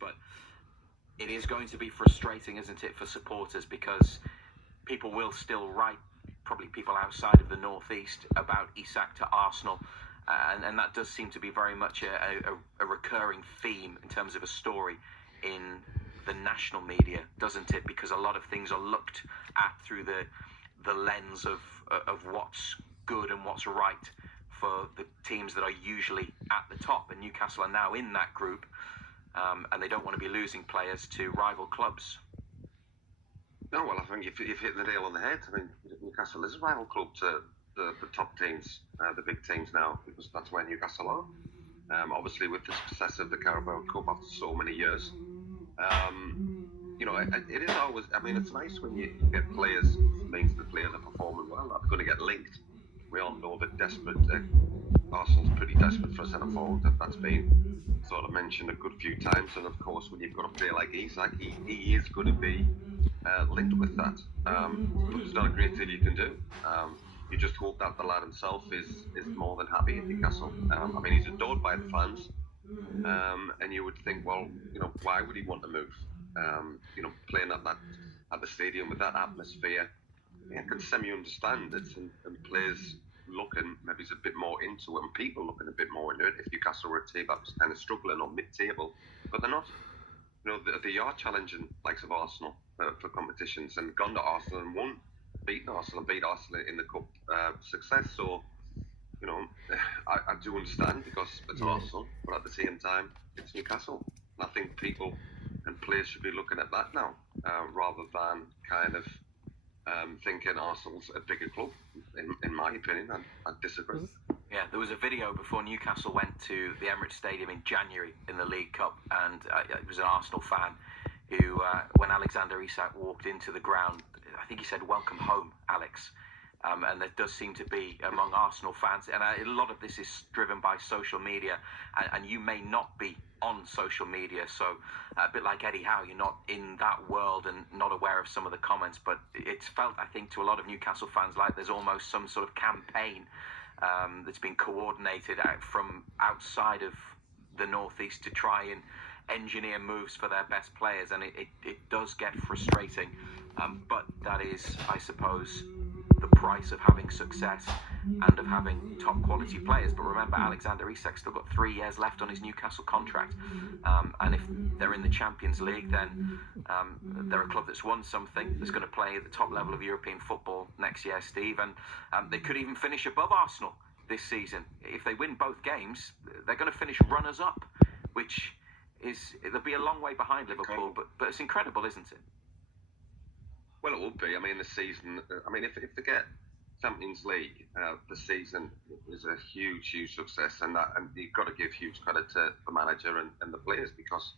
but it is going to be frustrating, isn't it, for supporters, because people will still write, probably people outside of the northeast, about Isak to Arsenal, and that does seem to be very much a recurring theme in terms of a story in the national media, doesn't it? Because a lot of things are looked at through the lens of what's good and what's right for the teams that are usually at the top, and Newcastle are now in that group, and they don't want to be losing players to rival clubs. No, well, I think you've hit the nail on the head. I mean, Newcastle is a rival club to the top teams, the big teams now, because that's where Newcastle are. Obviously, with the success of the Carabao Cup after so many years, it is always. I mean, it's nice when you get players. It means the players are performing well. They're going to get linked. We all know that desperate. Arsenal's pretty desperate for a centre forward. That's been sort of mentioned a good few times. And of course, when you've got a player like Isak, he is going to be linked with that. But there's not a great deal you can do. You just hope that the lad himself is more than happy at Newcastle. I mean, he's adored by the fans, and you would think, well, why would he want to move? Playing at the stadium with that atmosphere, I can semi-understand it, and players looking maybe a bit more into it, and people looking a bit more into it. If Newcastle were a team that was kind of struggling or mid-table, but they're not. They are challenging likes of Arsenal for competitions, and gone to Arsenal and beat Arsenal in the cup success. So, I do understand, because it's Arsenal, but at the same time, it's Newcastle. And I think people and players should be looking at that now, rather than kind of thinking Arsenal's a bigger club. In my opinion, I disagree. Yeah, there was a video before Newcastle went to the Emirates Stadium in January in the League Cup, and it was an Arsenal fan who, when Alexander Isak walked into the ground, I think he said, "Welcome home, Alex." And there does seem to be among Arsenal fans, and a lot of this is driven by social media, and you may not be on social media, so a bit like Eddie Howe, you're not in that world and not aware of some of the comments, but it's felt, I think, to a lot of Newcastle fans like there's almost some sort of campaign that's been coordinated out from outside of the northeast to try and engineer moves for their best players, and it does get frustrating, but that is, I suppose, the price of having success and of having top quality players. But remember, Alexander Isak's still got 3 years left on his Newcastle contract, and if they're in the Champions League, then they're a club that's won something, that's going to play at the top level of European football next year, Steve, and they could even finish above Arsenal this season. If they win both games, they're going to finish runners-up, which they'll be a long way behind Liverpool, but it's incredible, isn't it? Well, it would be. I mean, the season. I mean, if they get Champions League, the season is a huge success, and you've got to give huge credit to the manager and the players, because